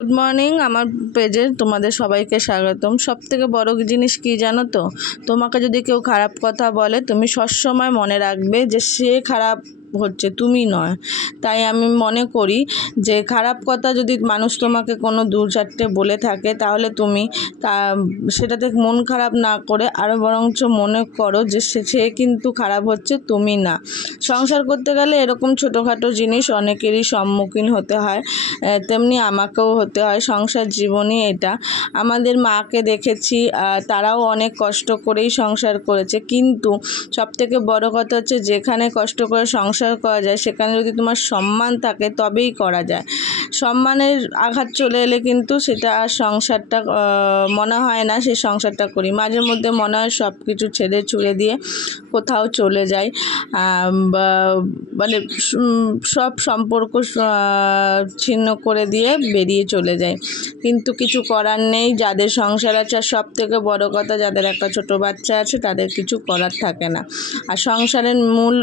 Good morning. আমার পেজে তোমাদের সবাইকে স্বাগতম। সবথেকে বড় জিনিস কি জানো তো, তোমাকে যদি কেউ খারাপ কথা বলে তুমি সবসময় মনে রাখবে যে সে খারাপ হচ্ছে, তুমি নয়। তাই আমি মনে করি যে খারাপ কথা যদি মানুষ তোমাকে কোনো দু চারটে বলে থাকে তাহলে তুমি সেটাতে মন খারাপ না করে আরও বরঞ্চ মনে করো যে সে কিন্তু খারাপ হচ্ছে, তুমি না। সংসার করতে গেলে এরকম ছোটোখাটো জিনিস অনেকেরই সম্মুখীন হতে হয়, তেমনি আমাকেও হতে হয়। সংসার জীবনই এটা। আমাদের মাকে দেখেছি, তারাও অনেক কষ্ট করেই সংসার করেছে, কিন্তু সবথেকে বড় কথা হচ্ছে যেখানে কষ্ট করে সংসার করা যায় সেখানে যদি তোমার সম্মান থাকে তবেই করা যায়। সম্মানের আঘাত চলে এলে কিন্তু সেটা আর সংসারটা মনে হয় না সেই সংসারটা করি। মাঝে মধ্যে মনে হয় সব কিছু ছেড়ে ছুড়ে দিয়ে কোথাও চলে যায়, মানে সব সম্পর্ক ছিন্ন করে দিয়ে বেরিয়ে চলে যায়। কিন্তু কিছু করার নেই, যাদের সংসার আছে। আর সব থেকে বড় কথা, যাদের একটা ছোট বাচ্চা আছে তাদের কিছু করার থাকে না। আর সংসারের মূল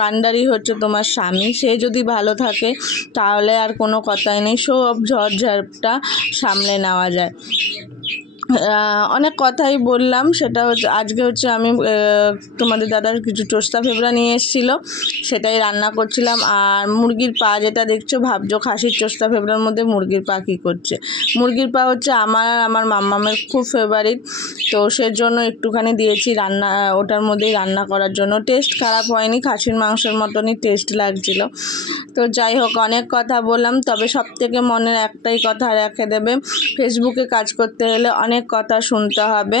কাণ্ডারি হচ্ছে তোমার স্বামী। সে যদি ভালো থাকে তাহলে আর কোনো কথাই নেই, সব ঝড়ঝাপটা সামলে নেওয়া যায়। অনেক কথাই বললাম, সেটা হচ্ছে আজকে হচ্ছে আমি তোমাদের দাদার কিছু টোস্তা ফেবড়া নিয়ে এসেছিলো, সেটাই রান্না করছিলাম। আর মুরগির পা যেটা দেখছো, ভাবছো খাসির টোস্তা ফেবড়ার মধ্যে মুরগির পা কী করছে। মুরগির পা হচ্ছে আমার আর আমার মাম্মামের খুব ফেভারিট, তো সেজন্য একটুখানি দিয়েছি রান্না, ওটার মধ্যেই রান্না করার জন্য। টেস্ট খারাপ হয়নি, খাসির মাংসের মতনই টেস্ট লাগছিল। তো যাই হোক, অনেক কথা বললাম, তবে সব থেকে মনের একটাই কথা রেখে দেবে, ফেসবুকে কাজ করতে হলে অনেক কথা শুনতে হবে।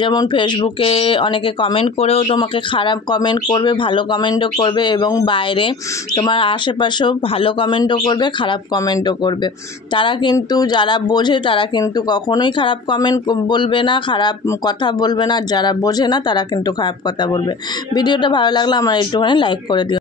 যেমন ফেসবুকে অনেকে কমেন্ট করেও তোমাকে খারাপ কমেন্ট করবে, ভালো কমেন্টও করবে, এবং বাইরে তোমার আশেপাশেও ভালো কমেন্টও করবে, খারাপ কমেন্টও করবে। তারা কিন্তু যারা বোঝে তারা কিন্তু কখনোই খারাপ কমেন্ট বলবে না, খারাপ কথা বলবে না। যারা বোঝে না তারা কিন্তু খারাপ কথা বলবে। ভিডিওটা ভালো লাগলে আমার একটুখানি লাইক করে দিও।